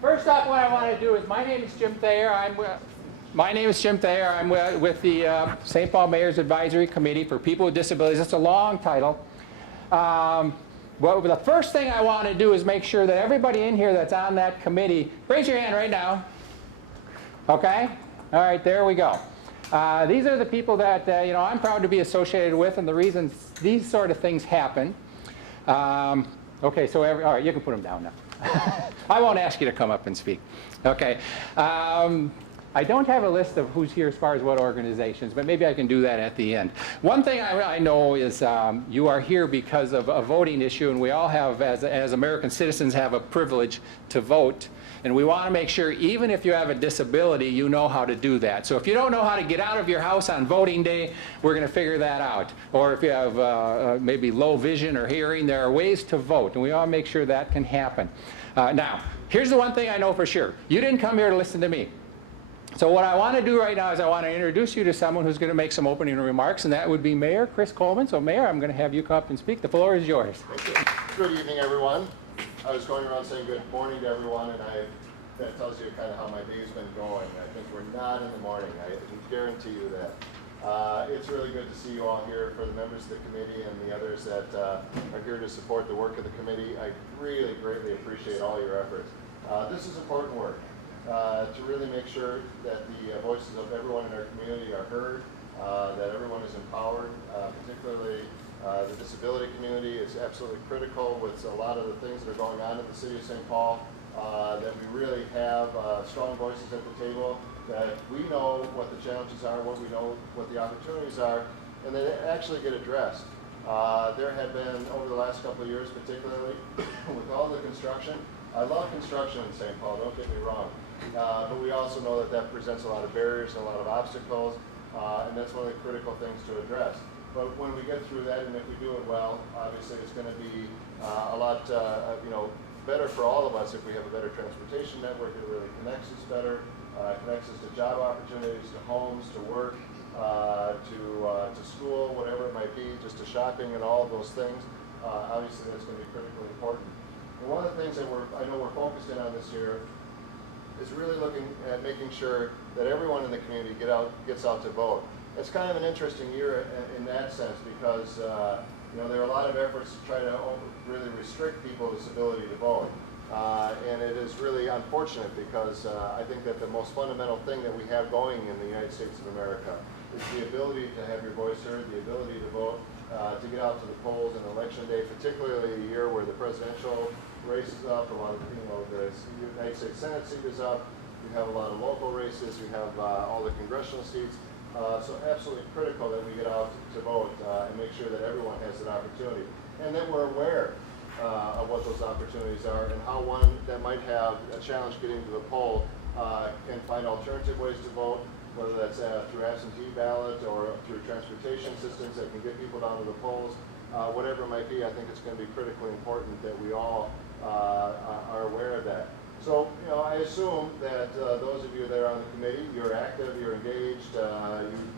First off, what I want to do is, my name is Jim Thayer. I'm with the St. Paul Mayor's Advisory Committee for People with Disabilities. It's a long title. Well, the first thing I want to do is make sure that everybody in here that's on that committee, raise your hand right now. Okay? All right, there we go. These are the people that I'm proud to be associated with, and the reasons these sort of things happen. Okay, so all right, you can put them down now. I won't ask you to come up and speak. Okay. I don't have a list of who's here as far as what organizations, but maybe I can do that at the end. One thing I know is you are here because of a voting issue, and we all have, as American citizens, have a privilege to vote. And we want to make sure, even if you have a disability, you know how to do that. So if you don't know how to get out of your house on voting day, we're going to figure that out. Or if you have maybe low vision or hearing, there are ways to vote, and we all make sure that can happen. Now, here's the one thing I know for sure. You didn't come here to listen to me. So what I want to do right now is I want to introduce you to someone who's going to make some opening remarks, and that would be Mayor Chris Coleman. So Mayor, I'm going to have you come up and speak. The floor is yours. Thank you. Good evening, everyone. I was going around saying good morning to everyone, and that tells you kind of how my day's been going. I think we're not in the morning. I can guarantee you that. It's really good to see you all here, for the members of the committee and the others that are here to support the work of the committee. I really greatly appreciate all your efforts. This is important work to really make sure that the voices of everyone in our community are heard, that everyone is empowered, particularly the disability community. It's absolutely critical with a lot of the things that are going on in the city of St. Paul, that we really have strong voices at the table, that we know what the challenges are, what we know what the opportunities are, and they actually get addressed. There have been, over the last couple of years particularly, with all the construction. I love construction in St. Paul, don't get me wrong, but we also know that that presents a lot of barriers and a lot of obstacles, and that's one of the critical things to address. But when we get through that, and if we do it well, obviously it's going to be a lot better for all of us if we have a better transportation network that really connects us better, connects us to job opportunities, to homes, to work, to school, whatever it might be, just to shopping and all of those things. Obviously that's going to be critically important. And one of the things that I know we're focused in on this year is really looking at making sure that everyone in the community gets out to vote. It's kind of an interesting year in that sense because there are a lot of efforts to try to really restrict people's ability to vote. And it is really unfortunate because I think that the most fundamental thing that we have going in the United States of America is the ability to have your voice heard, the ability to vote, to get out to the polls on election day, particularly a year where the presidential race is up, a lot of, the United States Senate seat is up, you have a lot of local races, you have all the congressional seats. So absolutely critical that we get out to vote and make sure that everyone has that opportunity. And that we're aware of what those opportunities are and how one that might have a challenge getting to the poll can find alternative ways to vote, whether that's through absentee ballot or through transportation systems that can get people down to the polls. Whatever it might be, I think it's going to be critically important that we all are aware of that. So, I assume that those of you that are on the committee, you're active, you're engaged,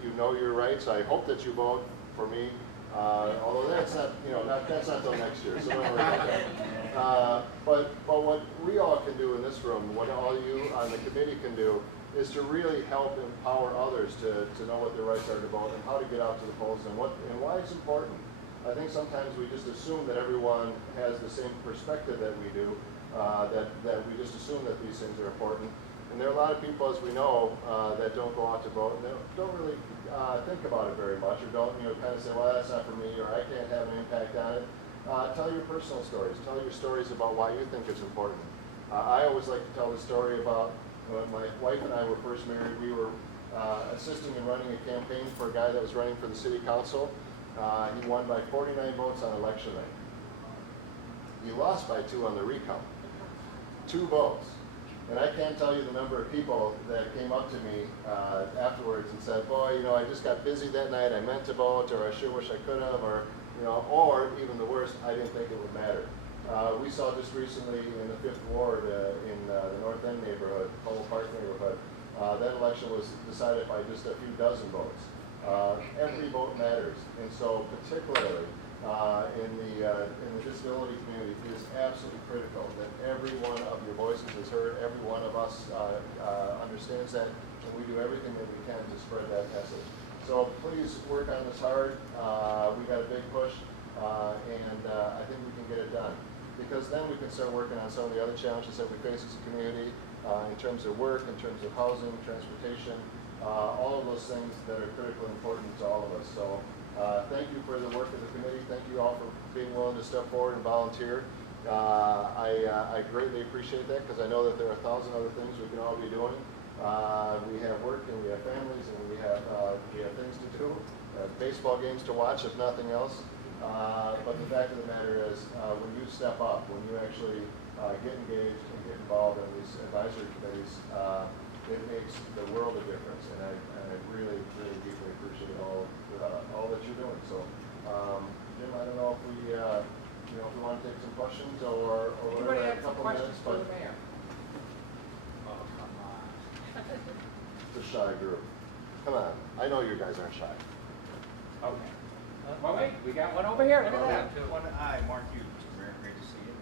you know your rights. I hope that you vote for me, although that's not, that's not till next year, so don't worry about that. But what we all can do in this room, what all you on the committee can do, is to really help empower others to know what their rights are to vote and how to get out to the polls and why it's important. I think sometimes we just assume that everyone has the same perspective that we do. That we just assume that these things are important. And there are a lot of people, as we know, that don't go out to vote and they don't really think about it very much, or don't kind of say, well, that's not for me, or I can't have an impact on it. Tell your personal stories. Tell your stories about why you think it's important. I always like to tell the story about when my wife and I were first married. We were assisting in running a campaign for a guy that was running for the city council. He won by 49 votes on election night. He lost by 2 on the recount. 2 votes. And I can't tell you the number of people that came up to me afterwards and said, boy, I just got busy that night, I meant to vote, or I sure wish I could have, or even the worst, I didn't think it would matter. We saw just recently in the 5th Ward in the North End neighborhood, Cole Park neighborhood, that election was decided by just a few dozen votes. Every vote matters, and so particularly in the disability community, it is absolutely critical that every one of your voices is heard, every one of us understands that, and we do everything that we can to spread that message. So please work on this hard. We've got a big push, and I think we can get it done. Because then we can start working on some of the other challenges that we face as a community in terms of work, in terms of housing, transportation, all of those things that are critically important to all of us. So thank you for the work of the committee. Thank you all for being willing to step forward and volunteer. I greatly appreciate that because I know that there are 1,000 other things we can all be doing. We have work and we have families and we have things to do, baseball games to watch if nothing else. But the fact of the matter is when you step up, when you actually get engaged and get involved in these advisory committees, it makes the world a difference. And I really, really deeply appreciate all that you're doing. So, Jim, I don't know if we, if we want to take some questions or Anybody whatever, have a some couple questions minutes, for but the mayor? Oh, come on. it's a shy group. Come on, I know you guys aren't shy. Okay. Well, wait, we got one over here. Look at that. Hi, Mark Hughes. Very great to see you.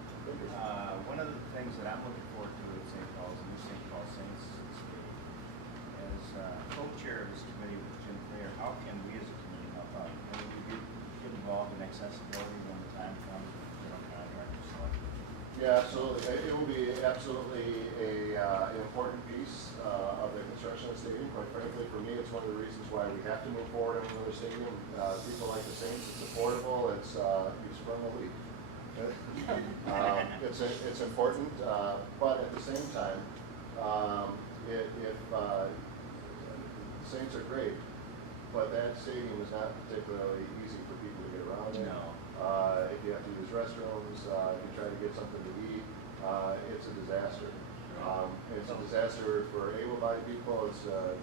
One of the things that I'm looking forward to at St. Paul's and the St. Paul Saints Stadium, as co-chair of this committee with Jim Clair, how can we as a community help out? Can we get involved in accessibility when the time comes with general contractor selection? Yeah, absolutely. It will be absolutely an important piece of the construction of the stadium. Quite frankly, for me, it's one of the reasons why we have to move forward on another stadium. People like the Saints, it's affordable, it's you sprung a leak. It's important, but at the same time, if Saints are great, but that stadium is not particularly easy for people to get around in. No. If you have to use restrooms, if you try to get something to eat, it's a disaster. It's a disaster for able-bodied people. It's a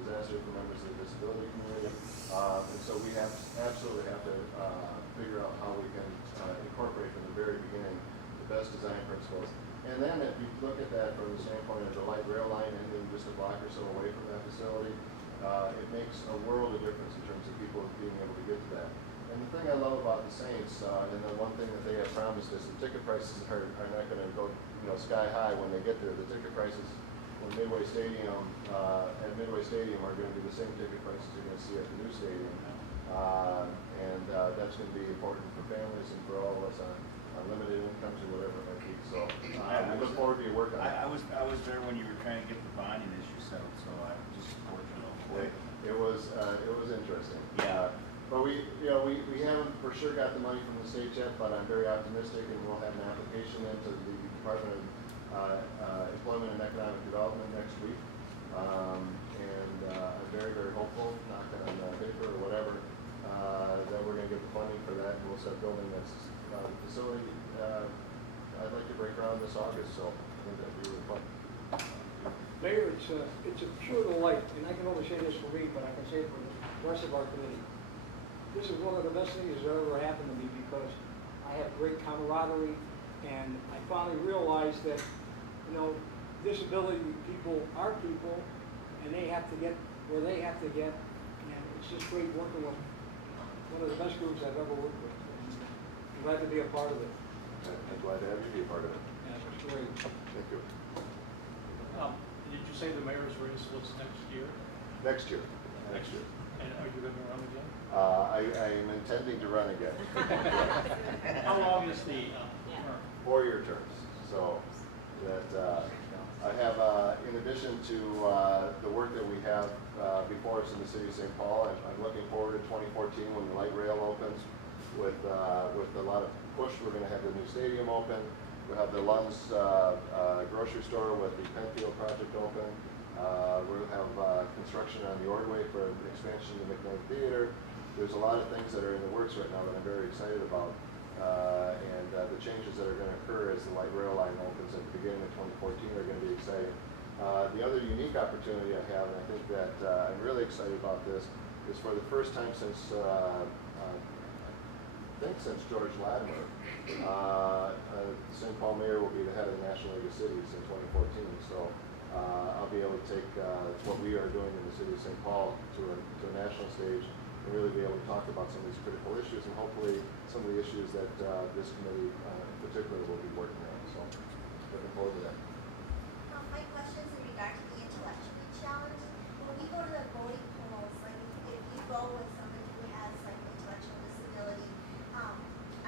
disaster for members of the disability community. And so we absolutely have to figure out how we can incorporate from the very beginning the best design principles. And then if you look at that from the standpoint of the light rail line ending just a block or so away from that facility, it makes a world of difference in terms of people being able to get to that. And the thing I love about the Saints, and the one thing that they have promised is the ticket prices are not going to go sky high when they get there. The ticket prices at Midway Stadium are going to be the same ticket prices you're going to see at the new stadium. And that's going to be important for families and for all of us on limited incomes or whatever it might be. So we look forward to your work on that. I was there when you were trying to get the bonding issue settled, so I'm just fortunate. It was interesting. Yeah. But we haven't for sure got the money from the state yet, but I'm very optimistic, and we'll have an application into the Department of Employment and Economic Development next week. And I'm very, very hopeful, knocking on paper or whatever, that we're going to get the funding for that, and we'll start building this facility. I'd like to break ground this August, so I think that'd be really fun. Mayor, it's a pure delight, and I can only say this for me, but I can say it for the rest of our committee. This is one of the best things that ever happened to me because I have great camaraderie, and I finally realized that, disability people are people, and they have to get where they have to get, and it's just great working with one of the best groups I've ever worked with. And I'm glad to be a part of it. I'm glad to have you be a part of it. Yeah, it's great. Thank you. Did you say the mayor's race was next year? Next year. Next year. And are you going to run again? I am intending to run again. How long is the term? 4-year terms. So that I have, in addition to the work that we have before us in the city of St. Paul, I'm looking forward to 2014 when the light rail opens. With a lot of push, we're going to have the new stadium open. We'll have the Lund's grocery store with the Penfield project open. We'll have construction on the Ordway for an expansion to McKnight Theater. There's a lot of things that are in the works right now that I'm very excited about. And the changes that are going to occur as the light rail line opens at the beginning of 2014 are going to be exciting. The other unique opportunity I have, and I think that I'm really excited about this, is for the first time since since George Latimer, St. Paul Mayor will be the head of the National League of Cities in 2014. So I'll be able to take what we are doing in the city of St. Paul to a national stage and really be able to talk about some of these critical issues, and hopefully some of the issues that this committee in particular will be working on. So looking forward to that. My question's in regard to the intellectually challenged. When we go to the voting polls, like if you go with somebody who has like intellectual disability,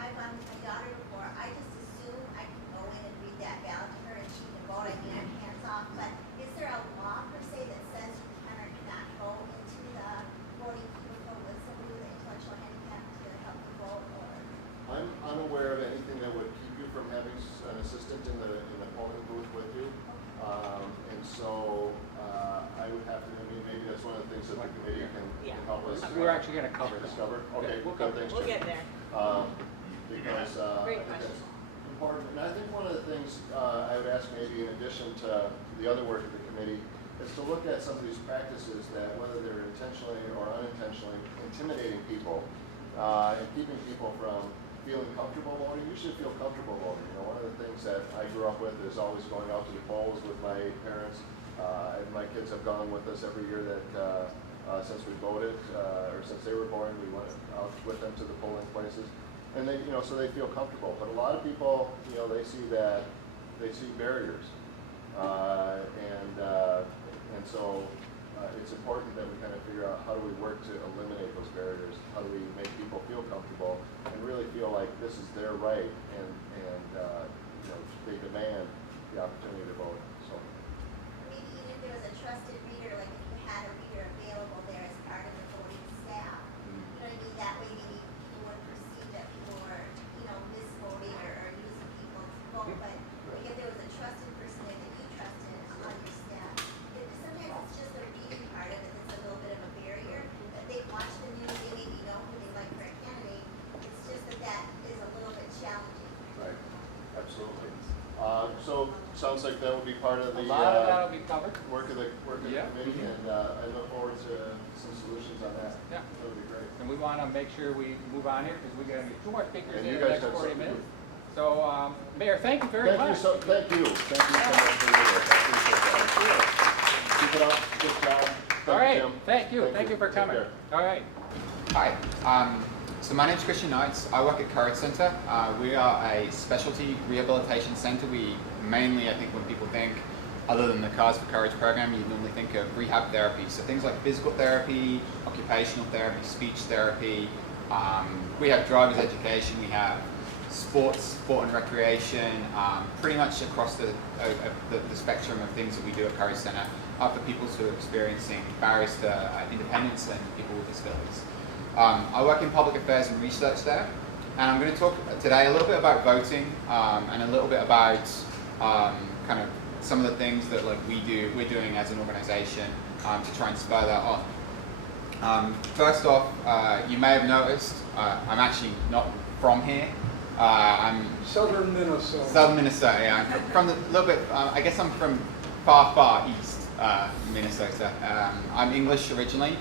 I've gone with my daughter before, I just assume I can go in and read that ballot to her and she can vote, I can have hands off, but is there a law per se that says you can or cannot go into the voting booth with somebody with an intellectual handicap to help you vote, or? I'm unaware of anything that would keep you from having an assistant in the polling booth with you. And so I would have to, I mean, maybe that's one of the things that the committee can help us. We're actually going to cover this. Discover? Okay, We'll good, cover thanks, We'll Jim. get there. Because I Great think question. that's important. And I think one of the things I would ask maybe in addition to the other work of the committee is to look at some of these practices that, whether they're intentionally or unintentionally intimidating people and keeping people from feeling comfortable voting. You should feel comfortable voting. You know, one of the things that I grew up with is always going out to the polls with my parents. And my kids have gone with us every year that since we voted, or since they were born, we went out with them to the polling places. And they, you know, so they feel comfortable. But a lot of people, you know, they see barriers, and so it's important that we kind of figure out how do we work to eliminate those barriers. How do we make people feel comfortable and really feel like this is their right, and you know, they demand the opportunity to vote. So Maybe even if there was a trusted reader, like if you had a reader available there as part of the voting staff, you know what I mean? That way maybe people would perceive that people were, you know, misvoting or using people's vote. But like if there was a trusted person that you trusted on your staff, sometimes it's just the reading part of it that's a little bit of a barrier. That they watch the news, they maybe know who they like for a candidate. It's just that is a little bit challenging. right, absolutely. So sounds like that would be part of A the lot of that will be covered. work of the Yeah. committee, and I look forward to some solutions on that. Yeah. That would be great. And we want to make sure we move on here because we're going to get 2 more speakers And in you the guys next have 40 something minutes. So, Mayor, thank you very much. Thank you so much for your work. I appreciate that. Keep it up. Good job. All right, Jim. thank you. Thank you for Take coming. care. All right. Hi, so my name's Christian Knights. I work at Courage Centre. We are a specialty rehabilitation centre. We mainly, I think when people think, other than the Cars for Courage program, you normally think of rehab therapy. So things like physical therapy, occupational therapy, speech therapy. We have driver's education, we have sport and recreation, pretty much across the spectrum of things that we do at Courage Centre for people who are experiencing barriers to independence and people with disabilities. I work in public affairs and research there, and I'm going to talk today a little bit about voting and a little bit about kind of some of the things that we're doing as an organisation to try and spur that on. First off, you may have noticed I'm actually not from here. I'm Southern Minnesota. Southern Minnesota. Yeah, I'm from the little bit. I guess I'm from far east Minnesota. I'm English originally.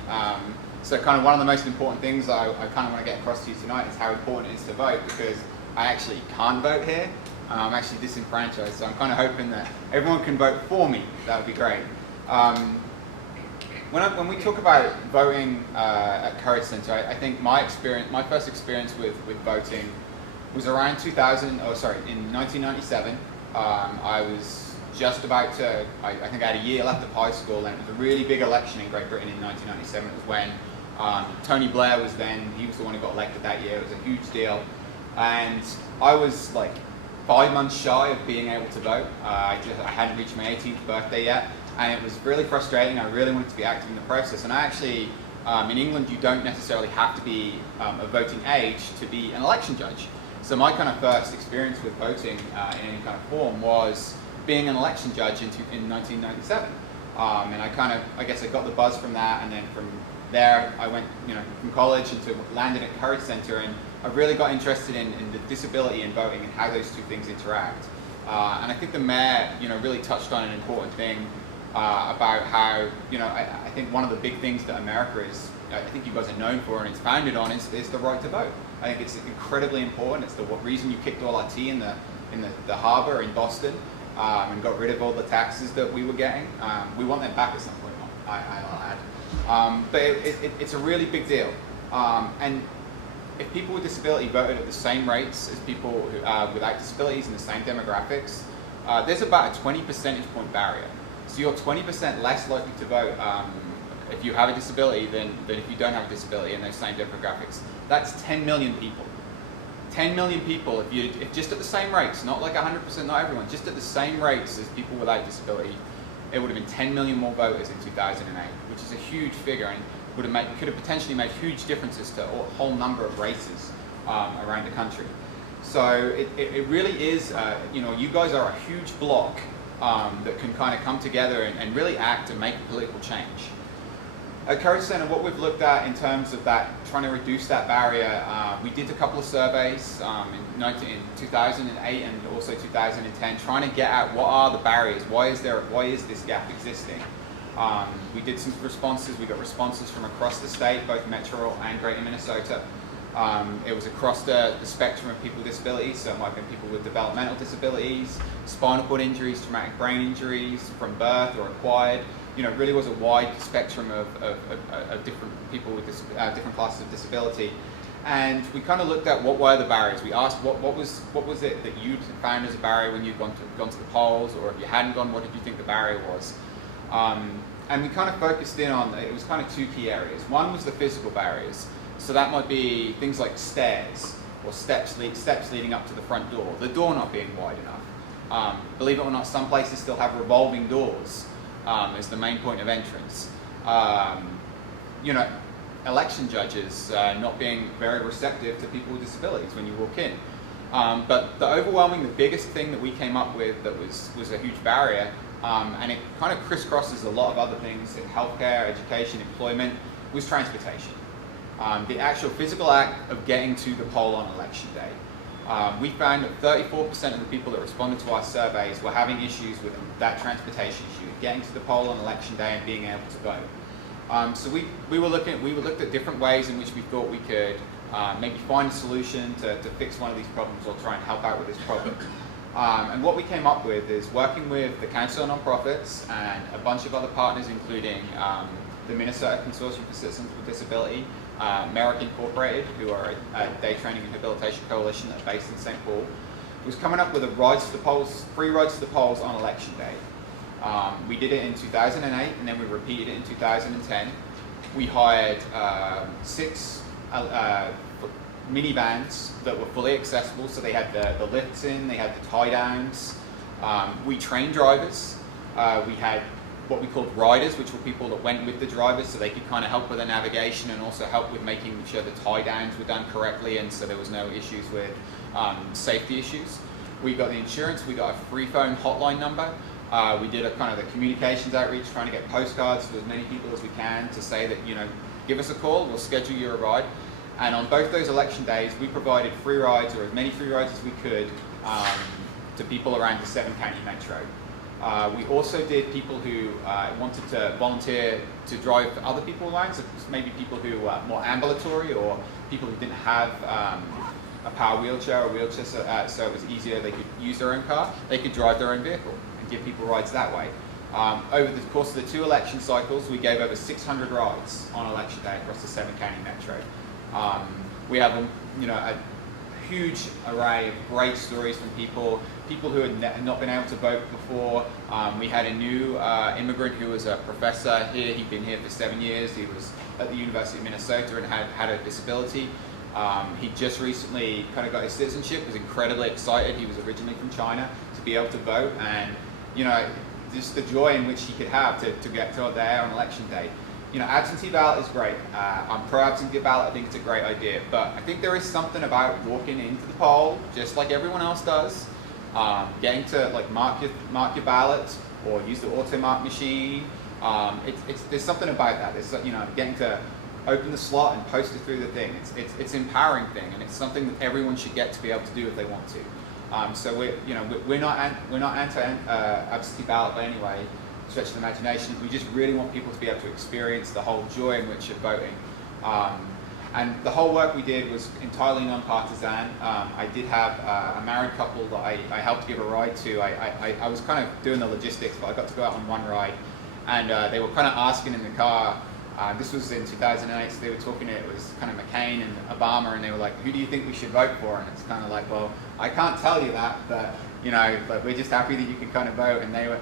So kind of one of the most important things I kind of want to get across to you tonight is how important it is to vote, because I actually can't vote here. I'm actually disenfranchised, so I'm kind of hoping that everyone can vote for me. That would be great. When we talk about voting at Courage Centre, I think my first experience with voting was around in 1997. I was just about to, I think I had a year left of high school, and it was a really big election in Great Britain in 1997. It was when Tony Blair was then, he was the one who got elected that year. It was a huge deal. And I was like 5 months shy of being able to vote. I hadn't reached my 18th birthday yet, and it was really frustrating. I really wanted to be active in the process. And I actually, in England, you don't necessarily have to be of voting age to be an election judge. So my kind of first experience with voting in any kind of form was being an election judge in 1997. And I guess I got the buzz from that, and then from there I went, from college into landed at Courage Centre, and I really got interested in the disability and voting and how those two things interact. And I think the mayor, really touched on an important thing about how, I think one of the big things that America is, I think you guys are known for and it's founded on is the right to vote. I think it's incredibly important. It's the reason you kicked all our tea in the harbour in Boston and got rid of all the taxes that we were getting. We want them back at some point, I'll add. But it's a really big deal. And if people with disability voted at the same rates as people who, without disabilities in the same demographics, there's about a 20 percentage point barrier. So you're 20% less likely to vote if you have a disability than if you don't have a disability in those same demographics. That's 10 million people. 10 million people, if just at the same rates, not like 100%, not everyone, just at the same rates as people without disability, it would have been 10 million more voters in 2008, which is a huge figure and could have potentially made huge differences to a whole number of races around the country. So it really is, you guys are a huge block that can kind of come together and really act and make a political change. At Courage Center, what we've looked at in terms of that, trying to reduce that barrier, we did a couple of surveys in 2008 and also 2010, trying to get at what are the barriers, why is this gap existing? We did some responses. We got responses from across the state, both Metro and Greater Minnesota. It was across the spectrum of people with disabilities, so it might have been people with developmental disabilities, spinal cord injuries, traumatic brain injuries from birth or acquired. It really was a wide spectrum of different people with different classes of disability. And we kind of looked at what were the barriers. We asked what was it that you'd found as a barrier when you'd gone to the polls, or if you hadn't gone, what did you think the barrier was? And we kind of focused in on, it was kind of two key areas. One was the physical barriers. So that might be things like stairs or steps leading up to the front door, the door not being wide enough. Believe it or not, some places still have revolving doors as the main point of entrance. Election judges not being very receptive to people with disabilities when you walk in. But the biggest thing that we came up with that was a huge barrier, and it kind of crisscrosses a lot of other things in healthcare, education, employment, was transportation. The actual physical act of getting to the poll on election day. We found that 34% of the people that responded to our surveys were having issues with that transportation issue, getting to the poll on election day and being able to vote. So we looked at different ways in which we thought we could maybe find a solution to fix one of these problems or try and help out with this problem. And what we came up with is working with the Council on Nonprofits and a bunch of other partners, including the Minnesota Consortium for Citizens with Disability, Merrick Incorporated, who are a day training and rehabilitation coalition that are based in St. Paul, was coming up with free rides to the polls on election day. We did it in 2008, and then we repeated it in 2010. We hired 6 minivans that were fully accessible, so they had the lifts in, they had the tie downs. We trained drivers. We had what we called riders, which were people that went with the drivers, so they could kind of help with the navigation and also help with making sure the tie downs were done correctly, and so there was no issues with safety issues. We got the insurance. We got a free phone hotline number. We did a kind of the communications outreach, trying to get postcards to as many people as we can to say that, give us a call, we'll schedule you a ride. And on both those election days, we provided free rides, or as many free rides as we could, to people around the 7-county metro. We also did people who wanted to volunteer to drive other people around, so maybe people who were more ambulatory or people who didn't have a power wheelchair or wheelchair, so it was easier, they could use their own car, they could drive their own vehicle and give people rides that way. Over the course of the 2 election cycles, we gave over 600 rides on election day across the 7-county metro. We have a huge array of great stories from people who had not been able to vote before. We had a new immigrant who was a professor here. He'd been here for 7 years. He was at the University of Minnesota and had a disability. He just recently kind of got his citizenship, was incredibly excited. He was originally from China, to be able to vote, and just the joy in which he could have to get to there on election day. Absentee ballot is great. I'm pro-absentee ballot. I think it's a great idea. But I think there is something about walking into the poll, just like everyone else does, getting to mark your ballot or use the auto mark machine. There's something about that. There's getting to open the slot and post it through the thing. It's an empowering thing, and it's something that everyone should get to be able to do if they want to. So we're not anti-absentee ballot by any way. Stretch of the imagination. We just really want people to be able to experience the whole joy in which you're voting. And the whole work we did was entirely non-partisan. I did have a married couple that I helped give a ride to. I was kind of doing the logistics, but I got to go out on one ride, and they were kind of asking in the car, This was in 2008, so they were talking, it was kind of McCain and Obama, and they were like, who do you think we should vote for? And it's kind of like, well, I can't tell you that, but, you know, like, we're just happy that you can kind of vote. And they were,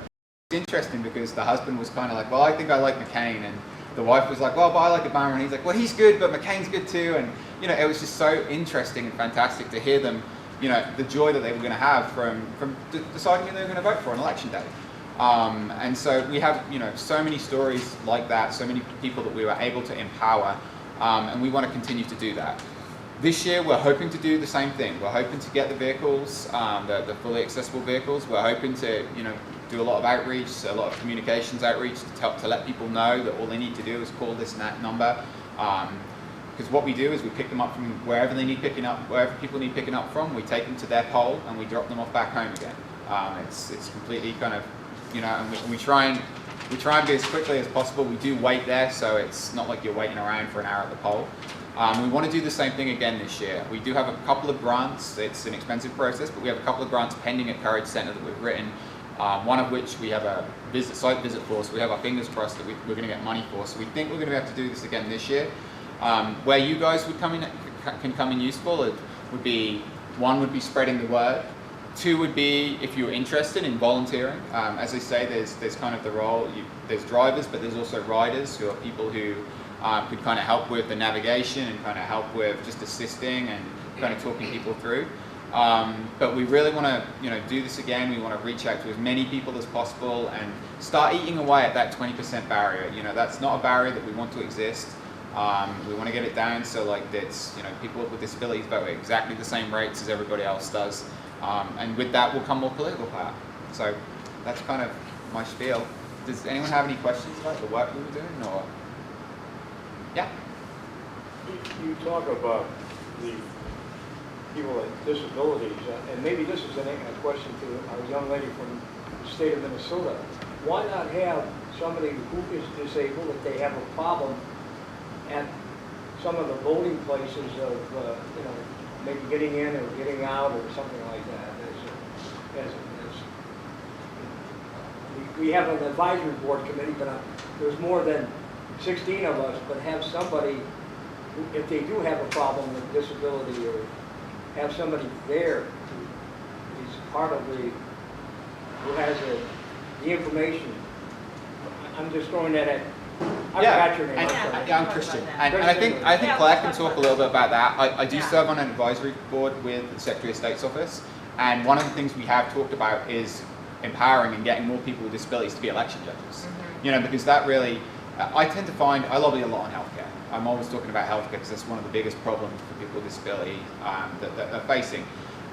it's interesting because the husband was kind of like, well, I think I like McCain, and the wife was like, well, but I like Obama, and he's like, well, he's good, but McCain's good too. And, you know, it was just so interesting and fantastic to hear them, you know, the joy that they were going to have from deciding who they were going to vote for on election day. And so we have, you know, so many stories like that, so many people that we were able to empower, and we want to continue to do that. This year, we're hoping to do the same thing. We're hoping to get the vehicles, the fully accessible vehicles. We're hoping to, you know, do a lot of outreach, a lot of communications outreach to let people know that all they need to do is call this number. Because what we do is we pick them up from wherever they need picking up, wherever people need picking up from. We take them to their pole and we drop them off back home again. It's completely kind of, you know, and we try and be as quickly as possible. We do wait there, so it's not like you're waiting around for an hour at the pole. We want to do the same thing again this year. We do have a couple of grants. It's an expensive process, but we have a couple of grants pending at Courage Centre that we've written. One of which we have a site visit for, so we have our fingers crossed that we're going to get money for. So we think we're going to have to do this again this year. Where you guys would can come in useful, it would be, one would be spreading the word. Two would be if you're interested in volunteering. As I say, there's kind of the role, there's drivers, but there's also riders who are people who could kind of help with the navigation and kind of help with just assisting and kind of talking people through. But we really want to, you know, do this again. We want to reach out to as many people as possible and start eating away at that 20% barrier. You know, that's not a barrier that we want to exist. We want to get it down so like it's, you know, people with disabilities vote at exactly the same rates as everybody else does. And with that will come more political power. So that's kind of my spiel. Does anyone have any questions about the work we were doing, or? Yeah? You talk about the people with disabilities, and maybe this is a question to our young lady from the state of Minnesota. Why not have somebody who is disabled, if they have a problem, at some of the voting places of, you know, maybe getting in or getting out or something like that? We have an advisory board committee, but there's more than 16 of us, but have somebody, who, if they do have a problem with disability, or have somebody there who is part of who has the information. I'm just throwing that at, I forgot your name. I'm Christian. And I think Claire can talk a little bit about that. I do serve on an advisory board with the Secretary of State's office, and one of the things we have talked about is empowering and getting more people with disabilities to be election judges. You know, because that really, I tend to find, I lobby a lot on healthcare. I'm always talking about healthcare because that's one of the biggest problems for people with disability that they're facing.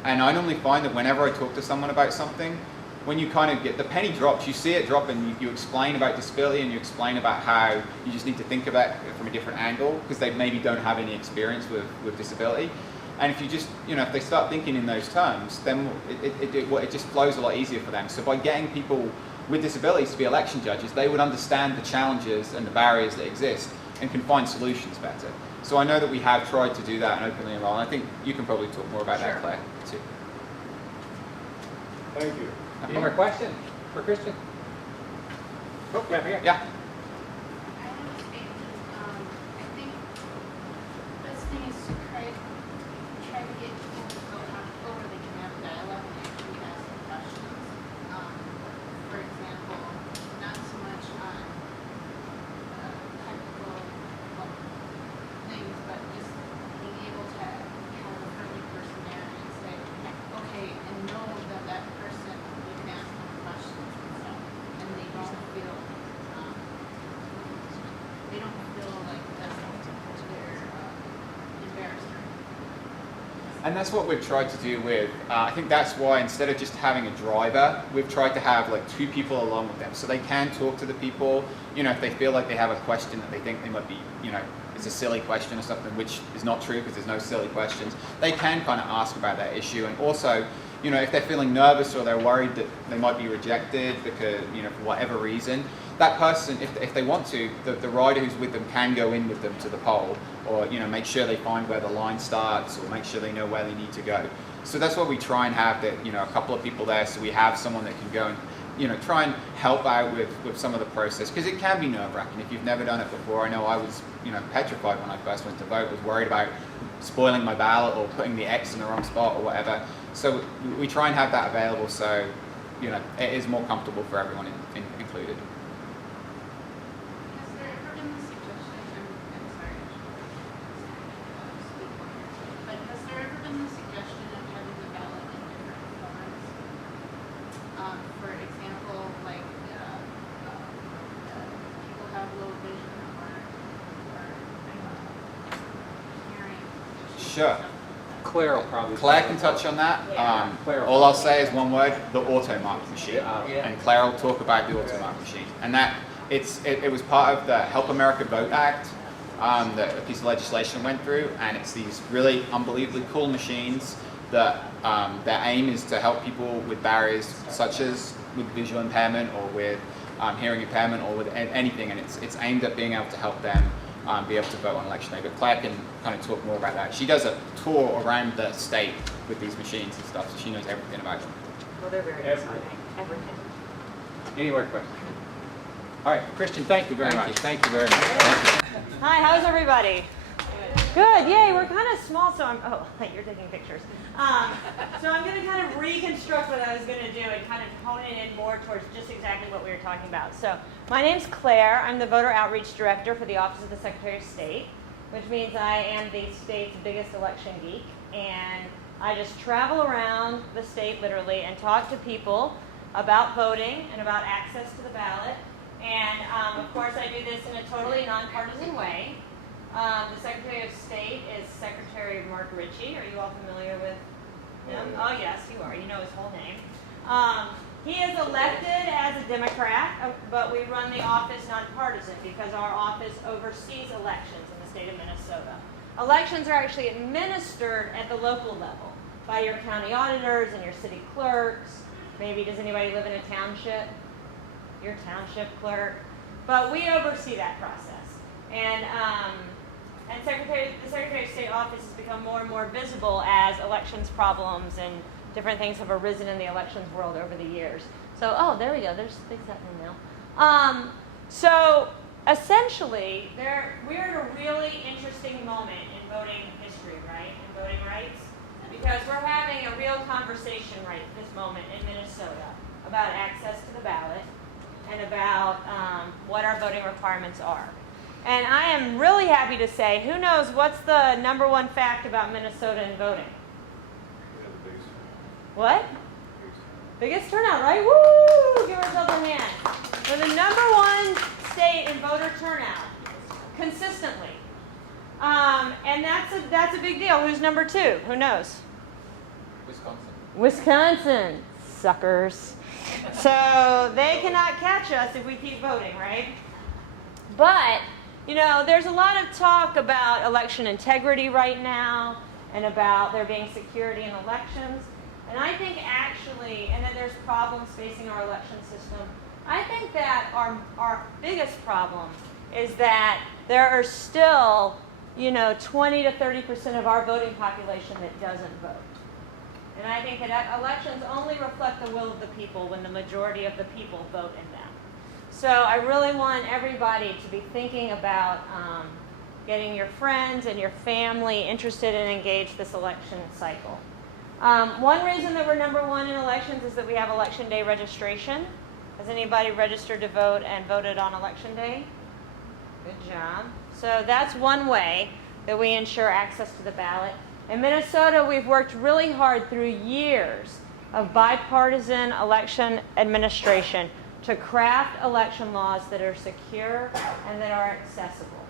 And I normally find that whenever I talk to someone about something, when you kind of get, the penny drops, you see it drop, and you explain about disability and you explain about how you just need to think about it from a different angle because they maybe don't have any experience with disability. And if you just, you know, if they start thinking in those terms, then it just flows a lot easier for them. So by getting people with disabilities to be election judges, they would understand the challenges and the barriers that exist and can find solutions better. So I know that we have tried to do that and openly enroll, and I think you can probably talk more about that, Claire, too. Thank you. Any more questions for Christian? Oh, right here. Yeah. I understand. I think the best thing is to try to get people to feel comfortable where they can have dialogue and actually ask them questions. For example, not so much on technical things, but just being able to have a friendly person there and say, okay, and know that that person, you can ask them questions and stuff, and they don't feel like that's they're embarrassed. And that's what we've tried to do with, I think that's why instead of just having a driver, we've tried to have like 2 people along with them so they can talk to the people, you know, if they feel like they have a question that they think they might be, you know, it's a silly question or something, which is not true because there's no silly questions, they can kind of ask about that issue. And also, you know, if they're feeling nervous or they're worried that they might be rejected because, you know, for whatever reason, that person, if they want to, the rider who's with them can go in with them to the poll, or, you know, make sure they find where the line starts, or make sure they know where they need to go. So that's why we try and have that, you know, a couple of people there, so we have someone that can go and try and help out with some of the process, because it can be nerve-wracking if you've never done it before. I know I was, petrified when I first went to vote, was worried about spoiling my ballot or putting the X in the wrong spot or whatever. So we try and have that available so, it is more comfortable for everyone included. Has there ever been the suggestion, I'm sorry, but has there ever been the suggestion of having the ballot in different forms? For example, like people have low vision or hearing issues. Sure. Claire will probably. Claire can touch on that. All I'll say is one word: the automark machine. And Claire will talk about the automark machine. And that it was part of the Help America Vote Act that a piece of legislation went through, and it's these really unbelievably cool machines that their aim is to help people with barriers such as with visual impairment or with hearing impairment or with anything, and it's aimed at being able to help them be able to vote on election day. But Claire can kind of talk more about that. She does a tour around the state with these machines and stuff, so she knows everything about them. Well, they're very exciting. Everything. Any more questions? All right, Christian, thank you very Thank much. you. Thank you very much. Hi, how's everybody? Good, yay, we're kind of small, so you're taking pictures. So I'm going to kind of reconstruct what I was going to do and kind of hone it in more towards just exactly what we were talking about. So my name's Claire. I'm the Voter Outreach Director for the Office of the Secretary of State, which means I am the state's biggest election geek. And I just travel around the state literally and talk to people about voting and about access to the ballot. And of course I do this in a totally nonpartisan way. The Secretary of State is Secretary Mark Ritchie. Are you all familiar with him? Oh yes, you are. You know his whole name. He is elected as a Democrat, but we run the office nonpartisan because our office oversees elections in the state of Minnesota. Elections are actually administered at the local level by your county auditors and your city clerks. Maybe, does anybody live in a township? Your township clerk. But we oversee that process. And the Secretary of State office has become more and more visible as elections problems and different things have arisen in the elections world over the years. So, there we go. There's things happening now. So, essentially, we're at a really interesting moment in voting history, right? In voting rights. Because we're having a real conversation right at this moment in Minnesota about access to the ballot and about what our voting requirements are. And I am really happy to say, who knows what's the number one fact about Minnesota and voting? What? Biggest turnout, right? Woo! Give ourselves a hand. We're the number one state in voter turnout, consistently. And that's a big deal. Who's number two? Who knows? Wisconsin, suckers. So they cannot catch us if we keep voting, right? But, there's a lot of talk about election integrity right now and about there being security in elections. And I think actually, and then there's problems facing our election system. I think that our biggest problem is that there are still, 20 to 30% of our voting population that doesn't vote. And I think that elections only reflect the will of the people when the majority of the people vote in them. So I really want everybody to be thinking about getting your friends and your family interested and engaged this election cycle. One reason that we're number one in elections is that we have election day registration. Has anybody registered to vote and voted on election day? Good job. So that's one way that we ensure access to the ballot. In Minnesota, we've worked really hard through years of bipartisan election administration to craft election laws that are secure and that are accessible.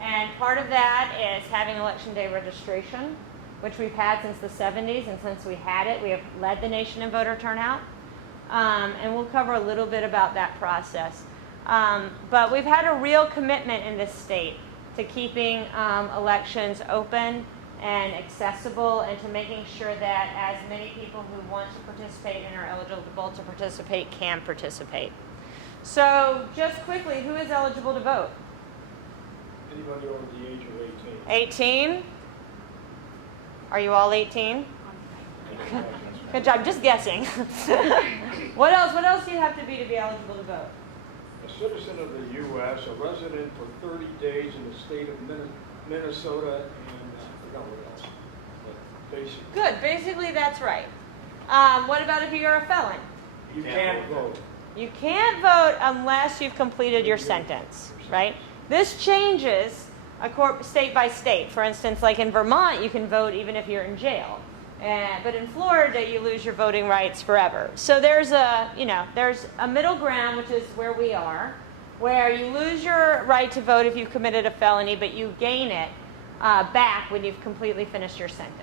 And part of that is having election day registration, which we've had since the 70s, and since we had it, we have led the nation in voter turnout. And we'll cover a little bit about that process. But we've had a real commitment in this state to keeping elections open and accessible, and to making sure that as many people who want to participate and are eligible to participate can participate. So just quickly, who is eligible to vote? Anybody over the age of 18? 18? Are you all 18? Good job, just guessing. What else? What else do you have to be eligible to vote? A citizen of the U.S., a resident for 30 days in the state of Minnesota, and I forgot what else. But basically, Good. Basically, that's right. What about if you're a felon? you can't vote. You can't vote unless you've completed your sentence, right? This changes state by state. For instance, like in Vermont, you can vote even if you're in jail. But in Florida, you lose your voting rights forever. So there's a middle ground, which is where we are, where you lose your right to vote if you've committed a felony, but you gain it back when you've completely finished your sentence.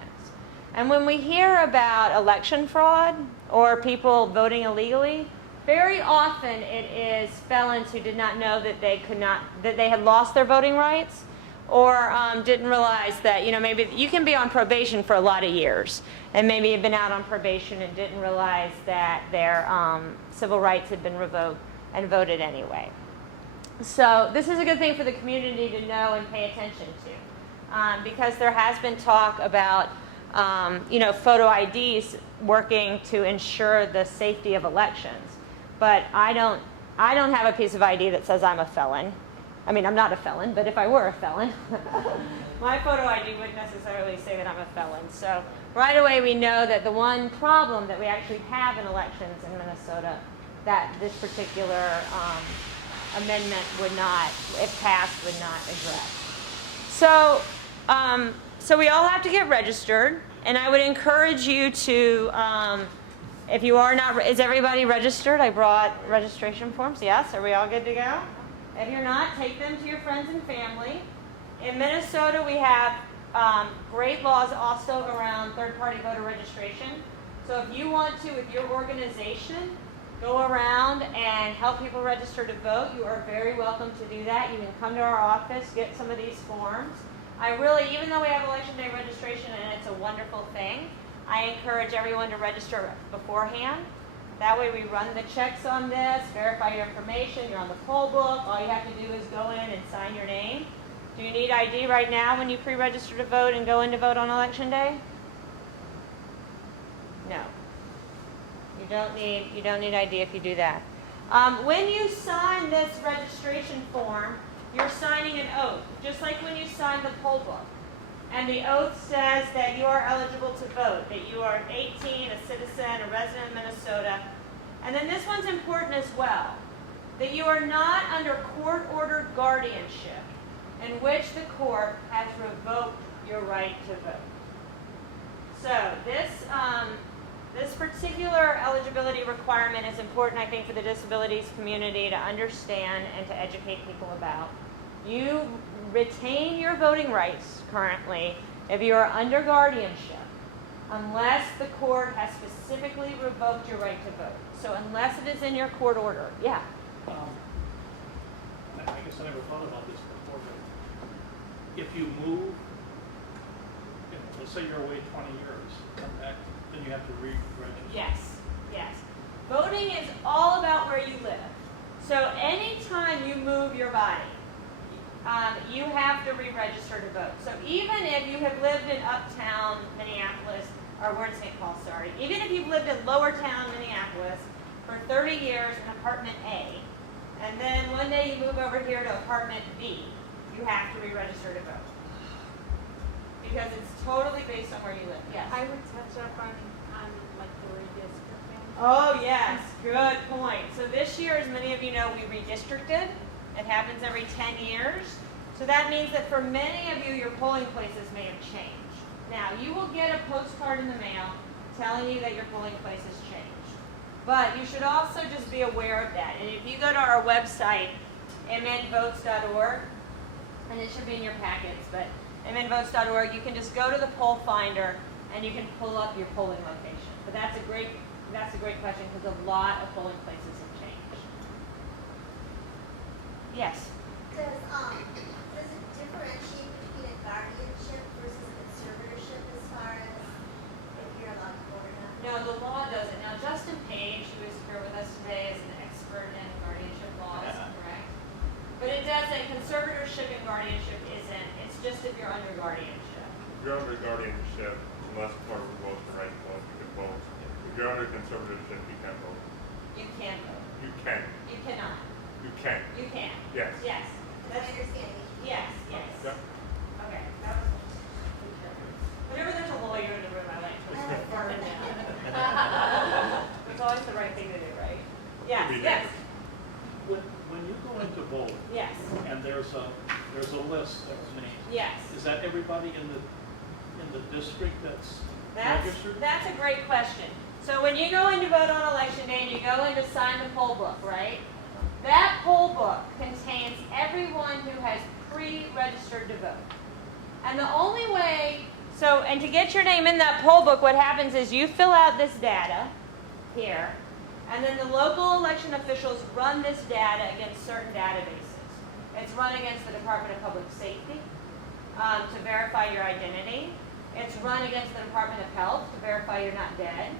And when we hear about election fraud or people voting illegally, very often it is felons who did not know that they had lost their voting rights, or didn't realize that, maybe you can be on probation for a lot of years, and maybe you've been out on probation and didn't realize that their civil rights had been revoked and voted anyway. So this is a good thing for the community to know and pay attention to, because there has been talk about photo IDs working to ensure the safety of elections. But I don't have a piece of ID that says I'm a felon. I mean, I'm not a felon, but if I were a felon, my photo ID wouldn't necessarily say that I'm a felon. So right away we know that the one problem that we actually have in elections in Minnesota, that this particular amendment would not, if passed, would not address. So we all have to get registered, and I would encourage you to, if you are not, is everybody registered? I brought registration forms. Yes, are we all good to go? If you're not, take them to your friends and family. In Minnesota, we have great laws also around third-party voter registration. So if you want to, with your organization, go around and help people register to vote, you are very welcome to do that. You can come to our office, get some of these forms. Even though we have Election Day registration and it's a wonderful thing, I encourage everyone to register beforehand. That way we run the checks on this, verify your information, you're on the poll book. All you have to do is go in and sign your name. Do you need ID right now when you pre-register to vote and go in to vote on Election Day? No. You don't need ID if you do that. When you sign this registration form, you're signing an oath, just like when you sign the poll book. And the oath says that you are eligible to vote, that you are 18, a citizen, a resident of Minnesota. And then this one's important as well, that you are not under court-ordered guardianship in which the court has revoked your right to vote. So this particular eligibility requirement is important, I think, for the disabilities community to understand and to educate people about. You retain your voting rights currently if you are under guardianship, unless the court has specifically revoked your right to vote. So unless it is in your court order. Yeah? I guess I never thought about this before, but if you move, let's say you're away 20 years, come back, then you have to re-register. Yes, yes. Voting is all about where you live. So anytime you move your body, you have to re-register to vote. So even if you have lived in uptown Minneapolis, or we're in St. Paul, sorry. Even if you've lived in lower town Minneapolis for 30 years in apartment A, and then one day you move over here to apartment B, you have to re-register to vote. Because it's totally based on where you live. Yes? I would touch up on like the redistricting. Oh, yes. Good point. So this year, as many of you know, we redistricted. It happens every 10 years. So that means that for many of you, your polling places may have changed. Now, you will get a postcard in the mail telling you that your polling place has changed. But you should also just be aware of that. And if you go to our website, mnvotes.org, and it should be in your packets, but mnvotes.org, you can just go to the poll finder and you can pull up your polling location. But that's a great question because a lot of polling places have changed. Yes? Does it differentiate between a guardianship versus a conservatorship as far as if you're allowed to vote or not? No, the law doesn't. Now, Justin Page, who is here with us today, is an expert in guardianship laws, correct? But it does say conservatorship and guardianship isn't. It's just if you're under guardianship. If you're under guardianship, unless the court revokes the right to vote, you can vote. If you're under conservatorship, you can't vote. You can vote. You can. You cannot. You can. You can. Yes. Yes. That's my understanding. Yes, yes. Yep. Okay, that was. Whenever there's a lawyer in the room, I like to burn it down. It's always the right thing to do, right? Yes, Could be yes, When you go in to vote, yes, and there's a list of names, yes. is that everybody in the district that's registered? That's a great question. So when you go in to vote on election day and you go in to sign the poll book, right? That poll book contains everyone who has pre-registered to vote. And the only way, and to get your name in that poll book, what happens is you fill out this data here, and then the local election officials run this data against certain databases. It's run against the Department of Public Safety to verify your identity. It's run against the Department of Health to verify you're not dead.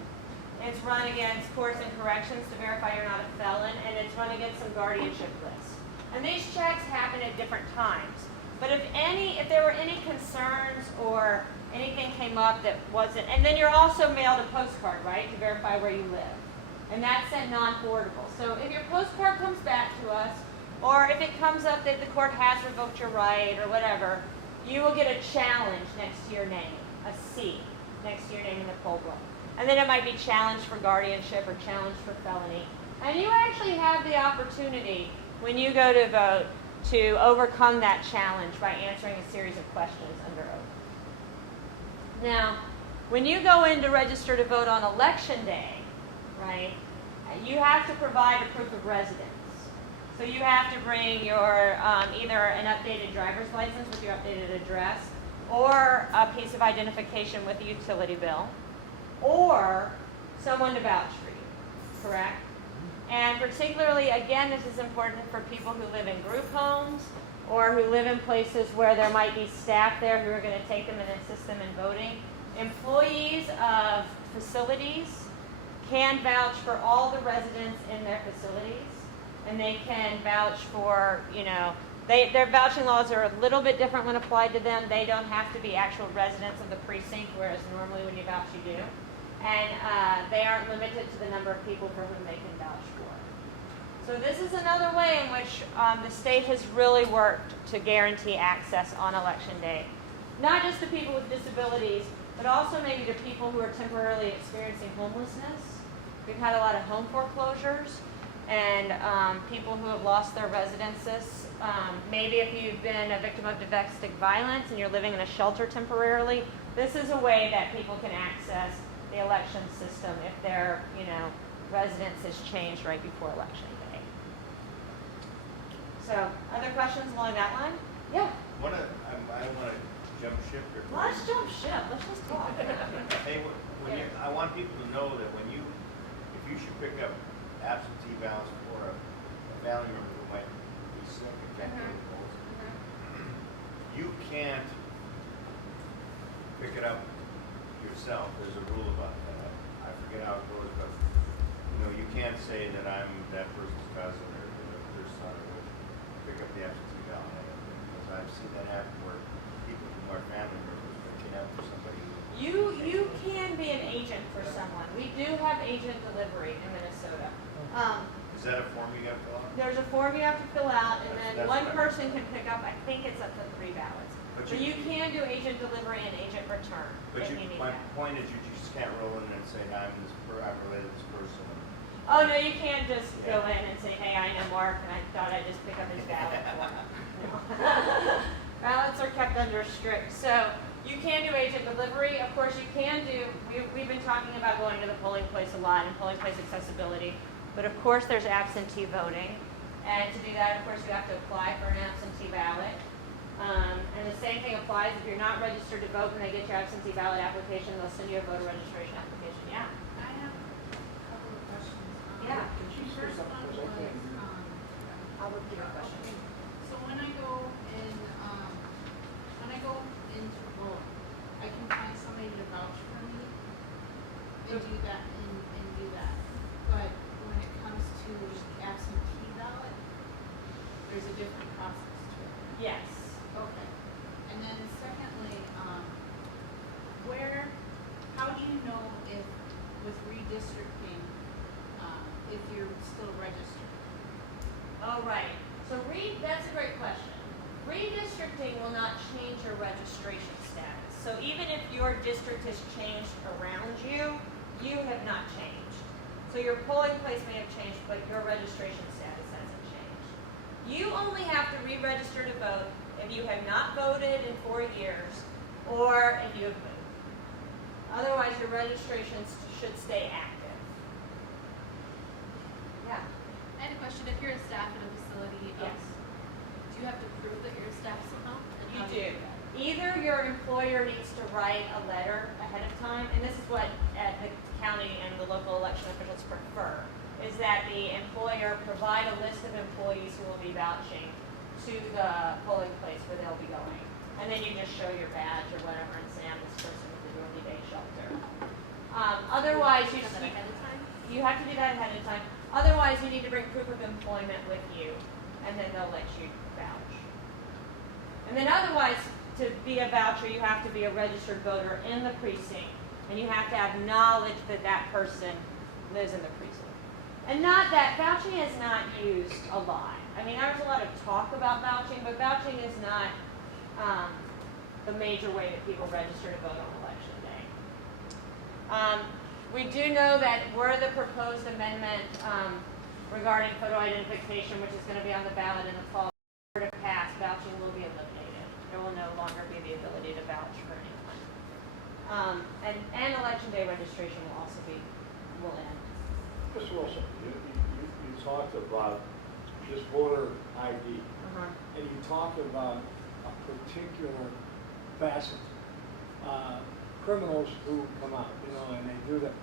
It's run against Courts and Corrections to verify you're not a felon, and it's run against some guardianship lists. And these checks happen at different times. But if there were any concerns or anything came up that wasn't, and then you're also mailed a postcard, right, to verify where you live. And that's sent non-forwardable. So if your postcard comes back to us, or if it comes up that the court has revoked your right or whatever, you will get a challenge next to your name, a C next to your name in the poll book. And then it might be challenged for guardianship or challenged for felony. And you actually have the opportunity, when you go to vote, to overcome that challenge by answering a series of questions under oath. Now, when you go in to register to vote on election day, right, you have to provide a proof of residence. So you have to bring your either an updated driver's license with your updated address, or a piece of identification with a utility bill, or someone to vouch for you, correct? And particularly, again, this is important for people who live in group homes or who live in places where there might be staff there who are going to take them and assist them in voting. Employees of facilities can vouch for all the residents in their facilities, and they can vouch for, their vouching laws are a little bit different when applied to them. They don't have to be actual residents of the precinct, whereas normally when you vouch, you do. And they aren't limited to the number of people for whom they can vouch for. So this is another way in which the state has really worked to guarantee access on election day. Not just to people with disabilities, but also maybe to people who are temporarily experiencing homelessness. We've had a lot of home foreclosures and people who have lost their residences. Maybe if you've been a victim of domestic violence and you're living in a shelter temporarily, this is a way that people can access the election system if their, residence has changed right before election day. So, other questions along that line? Yeah. I don't want to jump ship here. Let's jump ship. Let's just talk. Hey, I want people to know that if you should pick up absentee ballots for a family member who might be sick and can't get the polls, you can't pick it up yourself. There's a rule about that. I forget how it goes, but you can't say that I'm that person's cousin or their son or pick up the absentee ballot, because I've seen that happen where people who are family members picking up for somebody. You can be an agent for someone. We do have agent delivery in Minnesota. Is that a form you got to fill out? There's a form you have to fill out, and then That's one fine. person can pick up, I think it's up to 3 ballots. But But you can do agent delivery and agent return But if you need my that. point is, you just can't roll in and say, I'm related to this person. Oh, no, you can't just go in and say, hey, I know Mark, and I thought I'd just pick up his ballot for him. Ballots are kept under strict. So you can do agent delivery. Of course, you can do, we've been talking about going to the polling place a lot and polling place accessibility. But of course, there's absentee voting. And to do that, of course, you have to apply for an absentee ballot. And the same thing applies if you're not registered to vote when they get your absentee ballot application, they'll send you a voter registration application. Yeah. I have a couple of questions. Yeah. Can she say First something, one because I was, can't hear. I'll repeat your question. okay, so when I go in to vote, I can find somebody to vouch for me and do that, and do that. But when it comes to absentee ballot, there's a different process to it. Yes. Okay. And then secondly, how do you know if, with redistricting, if you're you're still registered? Oh, right. So that's a great question. Redistricting will not change your registration status. So even if your district has changed around you, you have not changed. So your polling place may have changed, but your registration status hasn't changed. You only have to re-register to vote if you have not voted in 4 years or if you have moved. Otherwise, your registrations should stay active. Yeah. I had a question. If you're a staff at a facility, Yes. do you have to prove that you're a staff somehow? And You how do. that? Either your employer needs to write a letter ahead of time, and this is what the county and the local election officials prefer, is that the employer provide a list of employees who will be vouching to the polling place where they'll be going. And then you just show your badge or whatever and say, I'm this person with the Dorothy Day shelter. Otherwise, Do you have that ahead of time? you have to do that ahead of time. Otherwise, you need to bring proof of employment with you, and then they'll let you vouch. And then otherwise, to be a voucher, you have to be a registered voter in the precinct, and you have to have knowledge that that person lives in the precinct. And not that, vouching is not used a lot. I mean, there's a lot of talk about vouching, but vouching is not the major way that people register to vote on election day. We do know that were the proposed amendment regarding photo identification, which is going to be on the ballot in the fall, to pass, vouching will be eliminated. There will no longer be the ability to vouch for anyone. And election day registration will end. Mr. Wilson, you talked about this voter ID, and you talked about a particular facet. Criminals who come out, and they do that.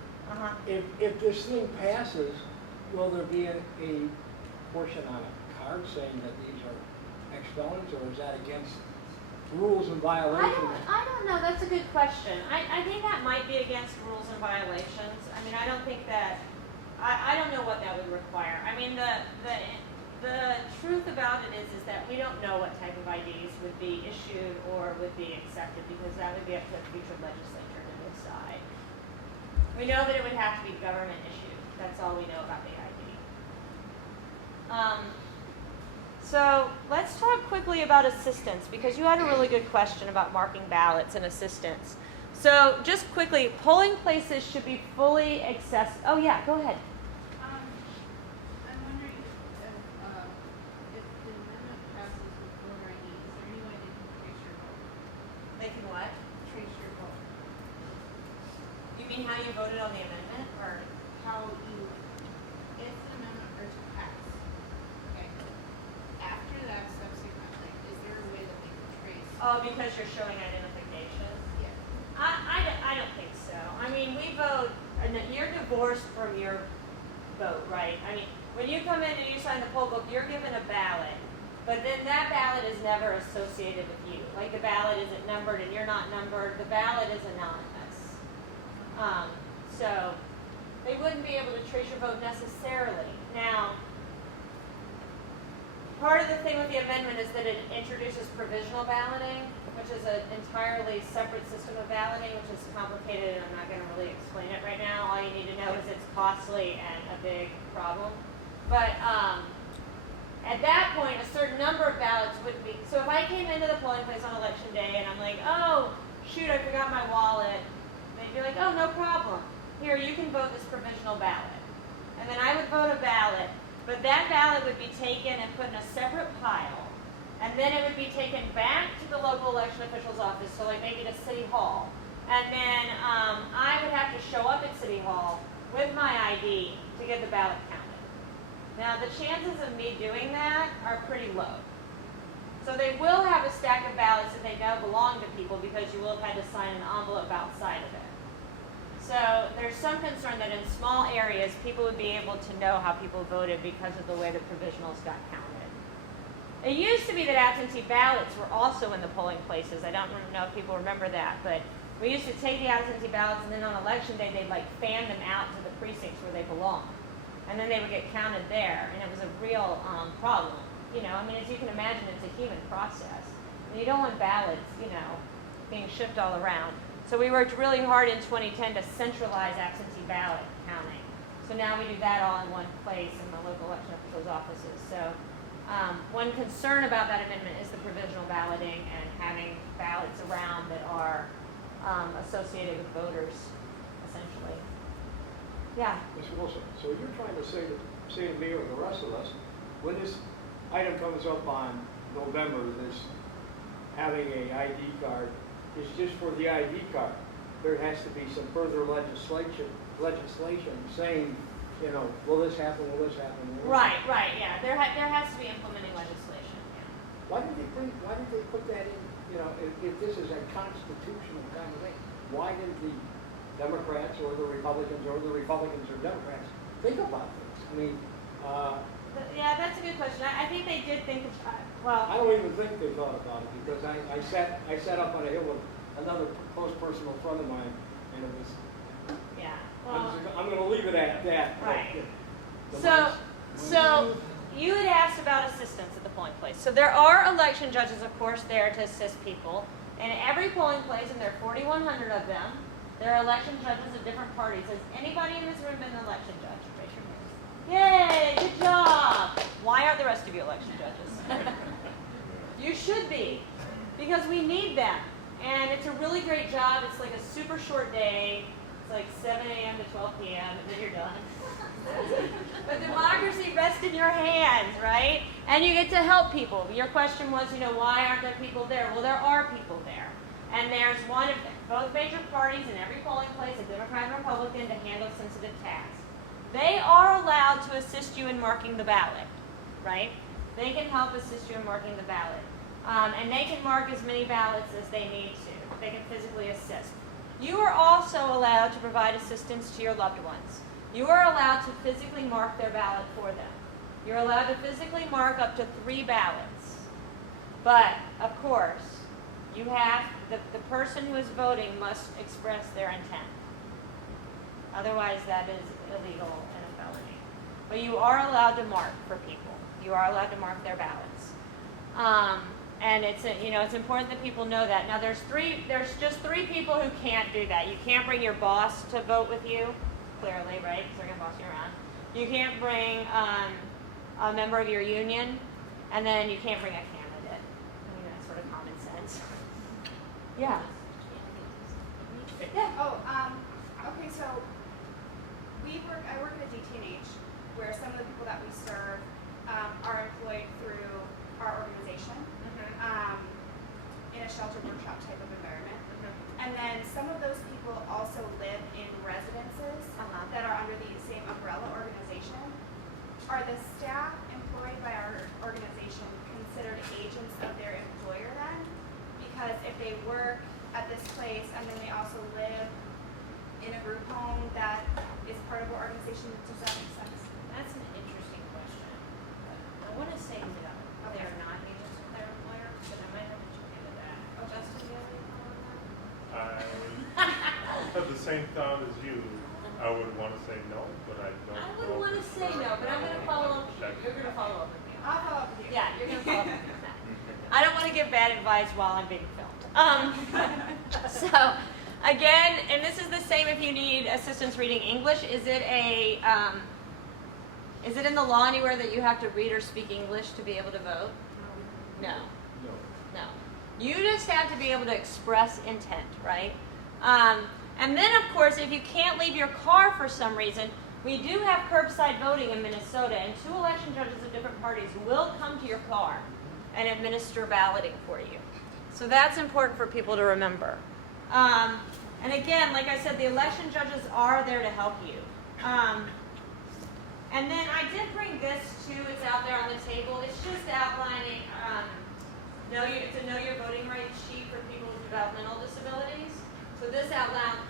If this thing passes, will there be a portion on a card saying that these are ex-felons, or is that against rules and violations? I don't know. That's a good question. I think that might be against rules and violations. I mean, I don't think that. I don't know what that would require. I mean, the truth about it is that we don't know what type of IDs would be issued or would be accepted, because that would be up to the future legislature to decide. We know that it would have to be government issued. That's all we know about the ID. So let's talk quickly about assistance, because you had a really good question about marking ballots and assistance. So just quickly, polling places should be fully accessible. Oh yeah, go ahead. I'm wondering if the amendment passes with voter ID, is there any way they can trace your vote? They can what? Trace your vote. You mean how you voted on the amendment, or? How you, if the amendment were to pass, okay, after that subsequently, is there a way that they can trace? Oh, because you're showing identification? Yeah. I don't think so. I mean, we vote, and then you're divorced from your vote, right? I mean, when you come in and you sign the poll book, you're given a ballot, but then that ballot is never associated with you. Like, the ballot isn't numbered and you're not numbered. The ballot is anonymous. So they wouldn't be able to trace your vote necessarily. Now, part of the thing with the amendment is that it introduces provisional balloting, which is an entirely separate system of balloting, which is complicated, and I'm not going to really explain it right now. All you need to know is it's costly and a big problem. But at that point, a certain number of ballots would be. So if I came into the polling place on election day and I'm like, oh, shoot, I forgot my wallet, they'd be like, oh, no problem. Here, you can vote this provisional ballot. And then I would vote a ballot, but that ballot would be taken and put in a separate pile. And then it would be taken back to the local election official's office, so like maybe to City Hall. And then I would have to show up at City Hall with my ID to get the ballot counted. Now, the chances of me doing that are pretty low. So they will have a stack of ballots that they know belong to people, because you will have had to sign an envelope outside of it. So there's some concern that in small areas, people would be able to know how people voted because of the way the provisionals got counted. It used to be that absentee ballots were also in the polling places. I don't know if people remember that, but we used to take the absentee ballots, and then on election day, they'd like fan them out to the precincts where they belong. And then they would get counted there, and it was a real problem. You know, I mean, as you can imagine, it's a human process. And you don't want ballots, being shipped all around. So we worked really hard in 2010 to centralize absentee ballot counting, So now we do that all in one place in the local election officials' offices. So one concern about that amendment is the provisional balloting and having ballots around that are associated with voters, essentially. Yeah. Mr. Wilson, so you're trying to say to me or the rest of us, when this item comes up on November, this having a ID card is just for the ID card. There has to be some further legislation saying, you know, will this happen, will this happen? Right, yeah. There has to be implementing legislation. Yeah. Why did they put that in, you know, if this is a constitutional kind of thing? Why didn't the Democrats or the Republicans or Democrats think about this? I mean, Yeah, that's a good question. I think they did think of, well. I don't even think they thought about it because I sat up on a hill with another close personal friend of mine, and it was. Yeah. Well, I'm going to leave it at that. right. So you had asked about assistance at the polling place. So there are election judges, of course, there to assist people. And every polling place, and there are 4,100 of them, there are election judges of different parties. Has anybody in this room been an election judge? Raise your hand. Yay, good job. Why aren't the rest of you election judges? You should be, because we need them. And it's a really great job. It's like a super short day. It's like 7 a.m. to 12 p.m. and then you're done. But democracy rests in your hands, right? And you get to help people. Your question was, you know, why aren't there people there? Well, there are people there. And there's one of both major parties in every polling place, a Democrat and Republican, to handle sensitive tasks. They are allowed to assist you in marking the ballot, right? They can help assist you in marking the ballot. And they can mark as many ballots as they need to. They can physically assist. You are also allowed to provide assistance to your loved ones. You are allowed to physically mark their ballot for them. You're allowed to physically mark up to 3 ballots. But, of course, you have, the person who is voting must express their intent. Otherwise, that is illegal and a felony. But you are allowed to mark for people. You are allowed to mark their ballots. And it's, you know, it's important that people know that. Now, there's just 3 people who can't do that. You can't bring your boss to vote with you, clearly, right? Because they're going to boss you around. You can't bring a member of your union, and then you can't bring a candidate. I mean, that's sort of common sense. Yeah. Yeah. Oh, okay, so I work at a DTNH where some of the people that we serve are employed through our organization in a shelter workshop type of environment. And then some of those people also live in residences that are under the same umbrella organization. Are the staff employed by our organization considered agents of their employer then? Because if they work at this place and then they also live in a group home that is part of our organization, does that make sense? That's an interesting question. I want to say no. They are not agents of their employer, but I might have to check into that. Oh, Justin, do you have any comment on that? I have the same thought as you. I would want to say no, but I don't. I would want to say no, but I'm going to follow up. You're going to follow up with me. I'll follow up with you. Yeah, you're going to follow up with me on that. I don't want to give bad advice while I'm being filmed. So, again, and this is the same if you need assistance reading English. Is it in the law anywhere that you have to read or speak English to be able to vote? No. No. You just have to be able to express intent, right? And then, of course, if you can't leave your car for some reason, we do have curbside voting in Minnesota, and 2 election judges of different parties will come to your car and administer balloting for you. So that's important for people to remember. And again, like I said, the election judges are there to help you. And then I did bring this too. It's out there on the table. It's just outlining, it's a know your voting rights sheet for people with developmental disabilities. So this outlines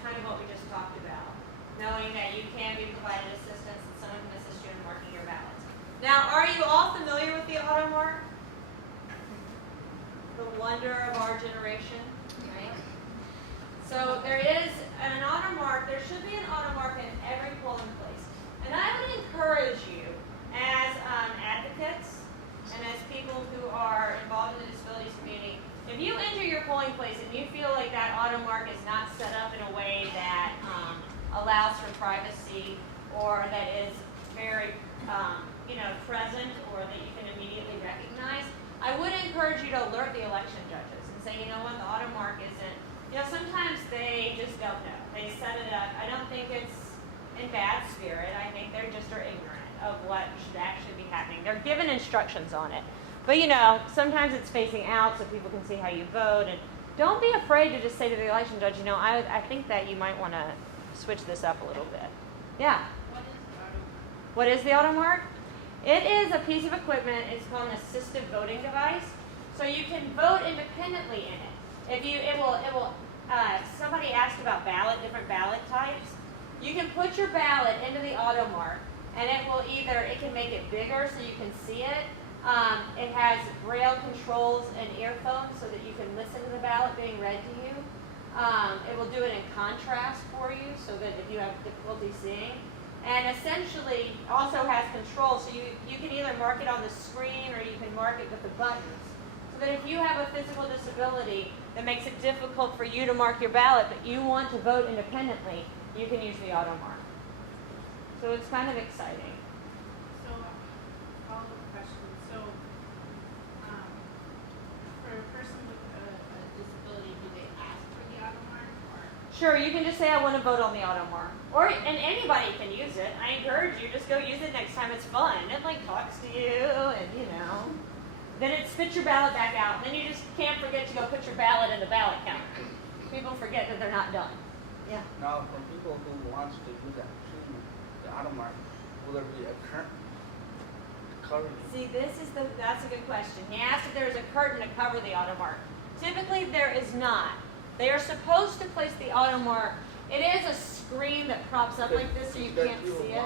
kind of what we just talked about, knowing that you can be provided assistance and someone can assist you in marking your ballots. Now, are you all familiar with the auto mark? The wonder of our generation, right? So there is an auto mark. There should be an auto mark in every polling place. And I would encourage you as advocates and as people who are involved in the disabilities community, if you enter your polling place and you feel like that auto mark is not set up in a way that allows for privacy or that is very, present or that you can immediately recognize, I would encourage you to alert the election judges and say, you know what, the auto mark isn't, sometimes they just don't know. They set it up. I don't think it's in bad spirit. I think they just are ignorant of what should actually be happening. They're given instructions on it. But sometimes it's facing out so people can see how you vote. And don't be afraid to just say to the election judge, I think that you might want to switch this up a little bit. Yeah? What is the auto mark? It is a piece of equipment. It's called an assistive voting device. So you can vote independently in it. Somebody asked about different ballot types. You can put your ballot into the auto mark, and it can make it bigger so you can see it. It has braille controls and earphones so that you can listen to the ballot being read to you. It will do it in contrast for you so that if you have difficulty seeing. And essentially also has controls, so you can either mark it on the screen or you can mark it with the buttons. So that if you have a physical disability that makes it difficult for you to mark your ballot, but you want to vote independently, you can use the auto mark. So it's kind of exciting. So, follow-up question. So, for a person with a disability, do they ask for the auto mark? Or? Sure, you can just say, I want to vote on the auto mark. And anybody can use it. I encourage you, just go use it next time. It's fun. It talks to you and, Then it spits your ballot back out. And then you just can't forget to go put your ballot in the ballot counter. People forget that they're not done. Yeah. Now, for people who wants to do that treatment, the auto mark, will there be a curtain to cover it? See, that's a good question. He asked if there's a curtain to cover the auto mark. Typically, there is not. They are supposed to place the auto mark. It is a screen that props up like this so you can't see it.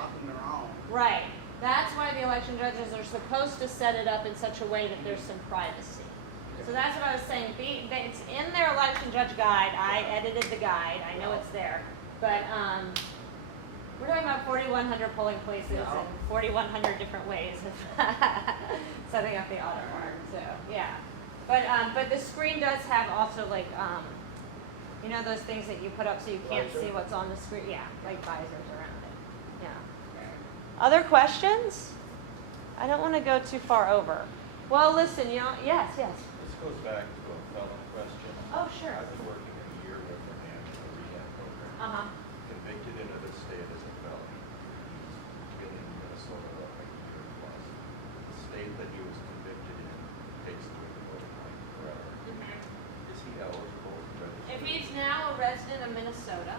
Right. That's why the election judges are supposed to set it up in such a way that there's some privacy. So that's what I was saying. It's in their election judge guide. I edited the guide. I know it's there. But we're talking about 4,100 polling places and 4,100 different ways of setting up the auto mark. So, yeah. But the screen does have also those things that you put up so you can't see what's on the screen. Yeah, like visors around it. Yeah. Other questions? I don't want to go too far over. Well, listen, yes. This goes back to a felon question. Oh, sure. I've been working a year with a man in a rehab program. Convicted in another state as a felon. He's been in Minnesota a year plus. The state that he was convicted in takes away the voting right forever. Is he eligible to register? If he's now a resident of Minnesota,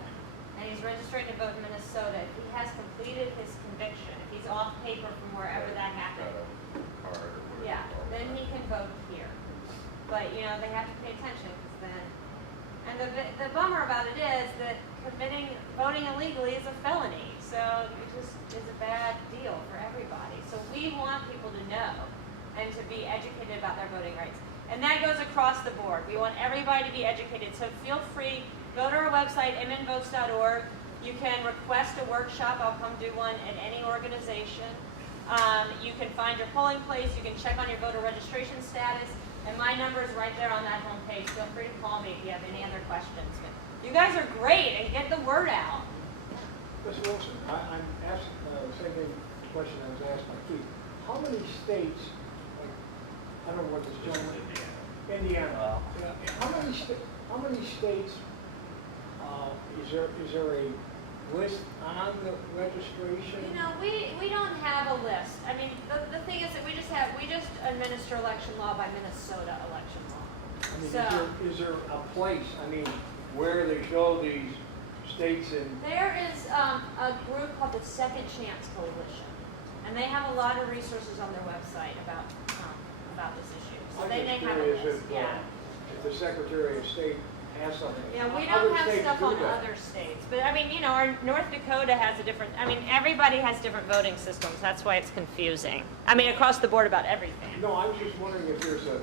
and he's registered to vote in Minnesota, if he has completed his conviction, if he's off paper from wherever that happened, Got a card or whatever. yeah, then he can vote here. But, they have to pay attention, because then, and the bummer about it is that voting illegally is a felony, so it just is a bad deal for everybody. So we want people to know and to be educated about their voting rights. And that goes across the board. We want everybody to be educated, so feel free. Go to our website, mnvotes.org. You can request a workshop. I'll come do one at any organization. You can find your polling place. You can check on your voter registration status. And my number is right there on that homepage. Feel free to call me if you have any other questions. But you guys are great, and get the word out. Ms. Wilson, I'm asking the same question I was asked by Keith. How many states, I don't know what this gentleman, Indiana. How many states is there a list on the registration? We don't have a list. I mean, the thing is that we just administer election law by Minnesota election law. I mean, So is there a place, where they show these states in? there is a group called the Second Chance Coalition, and they have a lot of resources on their website about this issue. So they may have a list. If the Secretary of State has something. Yeah, we Other don't have states stuff do on that. other states. But our North Dakota has a different, everybody has different voting systems. That's why it's confusing. Across the board about everything. No, I was just wondering if there's a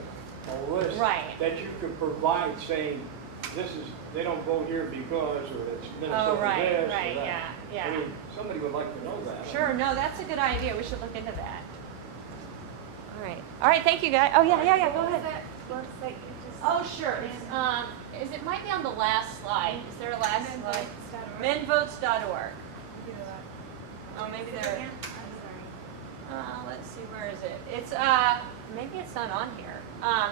list Right. that you could provide saying, they don't vote here because, or it's Minnesota Oh, right, this or right, that. yeah. Somebody would like to know that. Sure, no, that's a good idea. We should look into that. All right, thank you, guys. Oh, yeah, go ahead. Oh, sure. It might be on the last slide. Is there a last slide? Menvotes.org. Oh, maybe Say it they're. again? I'm sorry. Let's see, where is it? It's maybe it's not on here.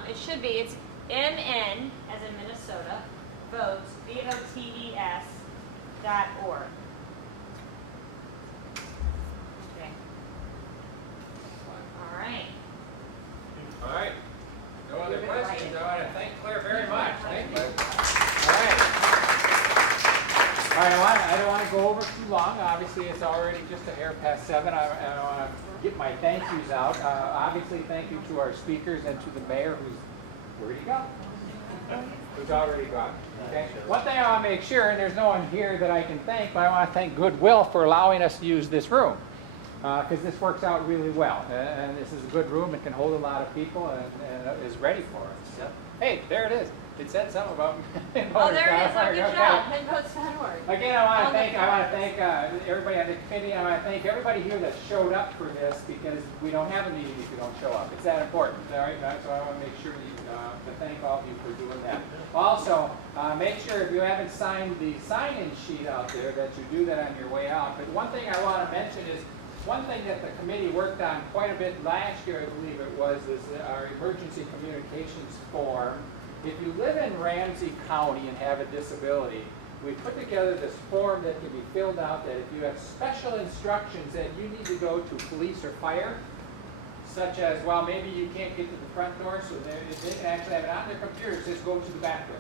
It should be. It's MN as in Minnesota, votes VOTES.org. Okay. All right. All right. No other You're questions? right. I want to thank Claire very much. Thank you. All right. All right, I don't want to go over too long. Obviously, it's already just a hair past 7. I want to get my thank yous out. Obviously, thank you to our speakers and to the mayor who's, where did he go? Who's already gone. Okay. One thing I want to make sure, and there's no one here that I can thank, but I want to thank Goodwill for allowing us to use this room. Because this works out really well. And this is a good room. It can hold a lot of people and is ready for us. Yep. Hey, there it is. It said something about Oh, there it is. Oh, good Okay. job. Menvotes.org. Again, I want to thank everybody on the committee. I want to thank everybody here that showed up for this, because we don't have a meeting if you don't show up. It's that important. All right, so I want to make sure to thank all of you for doing that. Also, make sure if you haven't signed the sign-in sheet out there that you do that on your way out. But one thing I want to mention is one thing that the committee worked on quite a bit last year, I believe it was, is our emergency communications form. If you live in Ramsey County and have a disability, we put together this form that can be filled out that if you have special instructions that you need to go to police or fire, such as, well, maybe you can't get to the front door, so they can actually have it on their computer, it says go to the back door.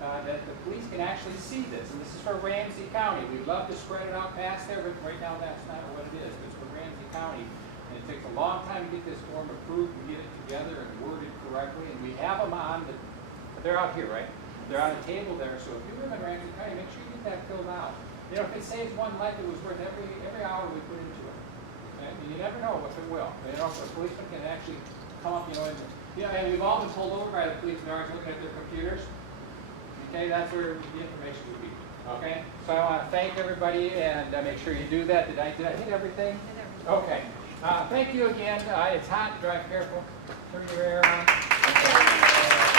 That the police can actually see this, and this is for Ramsey County. We'd love to spread it out past there, but right now that's not what it is. It's for Ramsey County, and it takes a long time to get this form approved and get it together and worded correctly. And we have them on the, they're out here, right? They're on the table there. So if you live in Ramsey County, make sure you get that filled out. You know, if it saves one life, it was worth every hour we put into it. And you never know if it will. You know, so a policeman can actually come up, and we've all been pulled over by the police and they're always looking at their computers. Okay, that's where the information would be. Okay, so I want to thank everybody and make sure you do that. Did I hit everything? Okay. Thank you again. It's hot. Drive careful. Turn your air on. Okay.